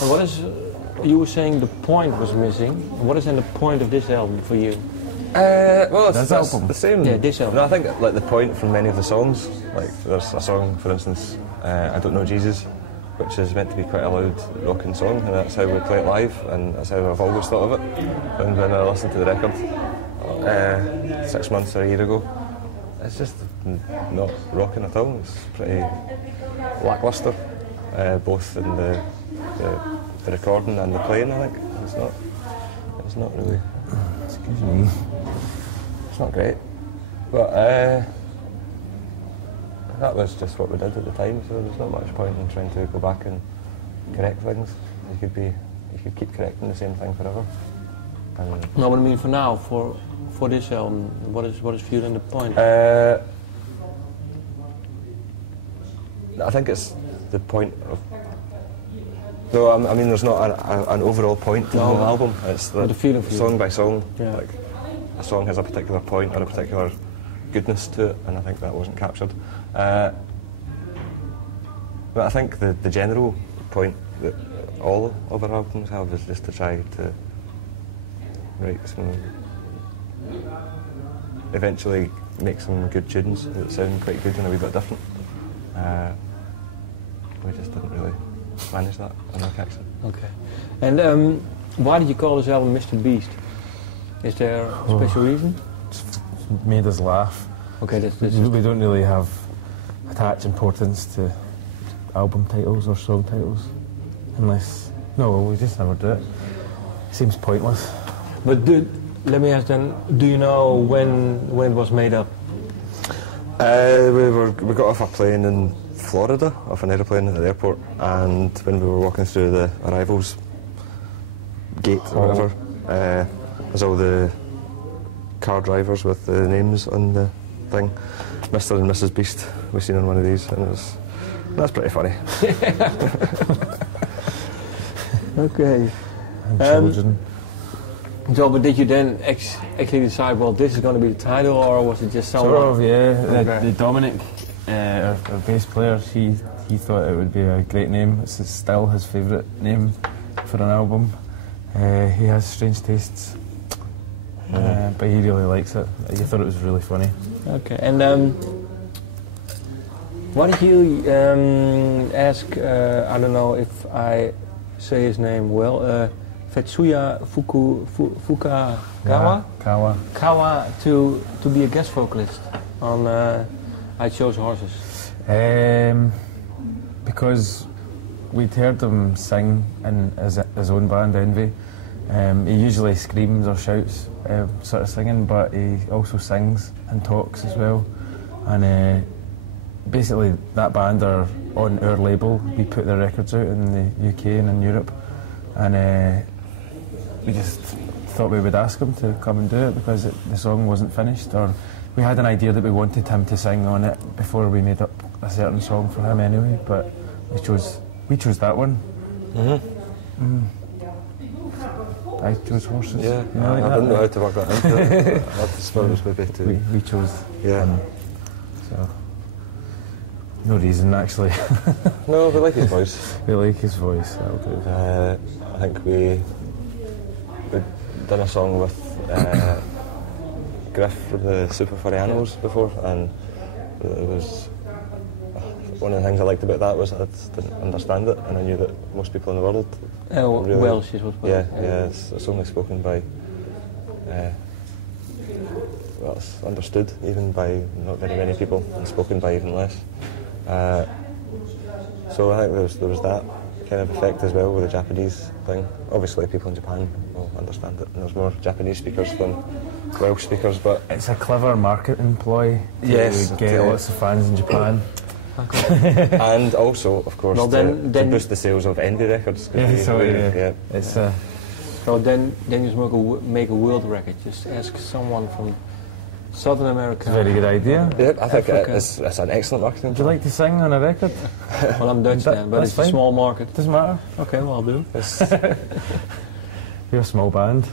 And what is, you were saying the point was missing. What is then the point of this album for you? Well, it's the same. Yeah, this album. No, I think like the point from many of the songs, like there's a song, for instance, I Don't Know Jesus, which is meant to be quite a loud rocking song, and that's how we play it live, and that's how I've always thought of it. And when I listened to the record 6 months or a year ago, it's just not rocking at all. It's pretty lacklustre, both in the recording and the playing. I think it's not really. Excuse me. It's not great, but that was just what we did at the time. So there's not much point in trying to go back and correct things. You could keep correcting the same thing forever. No, but I mean for now, for this album, what is for you then the point? I think it's the point of. No, I mean there's not an overall point to the whole album. It's the feeling for song by song. Yeah. Like a song has a particular point or a particular goodness to it, and I think that wasn't captured. But I think the general point that all of our albums have is just to try to write some, eventually make some good tunes that sound quite good and a wee bit different. We just didn't really manage that on occasion. Okay. And why did you call this album Mr. Beast? Is there a special reason? It's made us laugh. Okay, we don't really attach importance to album titles or song titles, unless we just never do it. Seems pointless. But let me ask then, do you know when it was made up? We got off a plane in Florida, off an aeroplane at the airport, and when we were walking through the arrivals gate or whatever, there's all the car drivers with the names on the thing. Mr. and Mrs. Beast, we seen on one of these, and that's pretty funny. Okay. And children. So, but did you then actually decide, well, this is going to be the title, or was it just someone? Sort of, yeah. Okay. The Dominic, our bass player, he thought it would be a great name. It's still his favourite name for an album. He has strange tastes, but he really likes it. He thought it was really funny. Okay, and why did you ask, I don't know if I say his name well, Tetsuya Fukukawa? Kawa to be a guest vocalist on I Chose Horses? Because we'd heard him sing in his own band, Envy. He usually screams or shouts, sort of singing, but he also sings and talks as well. And basically that band are on our label. We put their records out in the UK and in Europe. And we just thought we would ask him to come and do it because the song wasn't finished, or we had an idea that we wanted him to sing on it before we made up a certain song for him anyway, but we chose that one. I Chose Horses. Yeah, you know, I didn't know how to work that into it. I had to spell it maybe to... We chose one. So, no reason actually. No, we like his voice. We like his voice, that'll do. I think we'd done a song with Griff from the Super Furry Animals before, and it was one of the things I liked about that was I didn't understand it, and I knew that most people in the world really, Welsh is what. Yeah, it's only spoken by. Well, it's understood even by not very many people, and spoken by even less. So I think there was that kind of effect as well with the Japanese thing. Obviously people in Japan will understand it, and there's more Japanese speakers than Welsh speakers, but... It's a clever marketing ploy to get lots of fans in Japan. And also, of course, to boost the sales of indie records. It's so then you make a world record. Just ask someone from Southern America. It's a very good idea. Yeah, I think it's an excellent marketing. Would you like to sing on a record? Well, I'm Dutch then, but it's a small market. Doesn't matter. Okay, well, I'll do. We're a small band.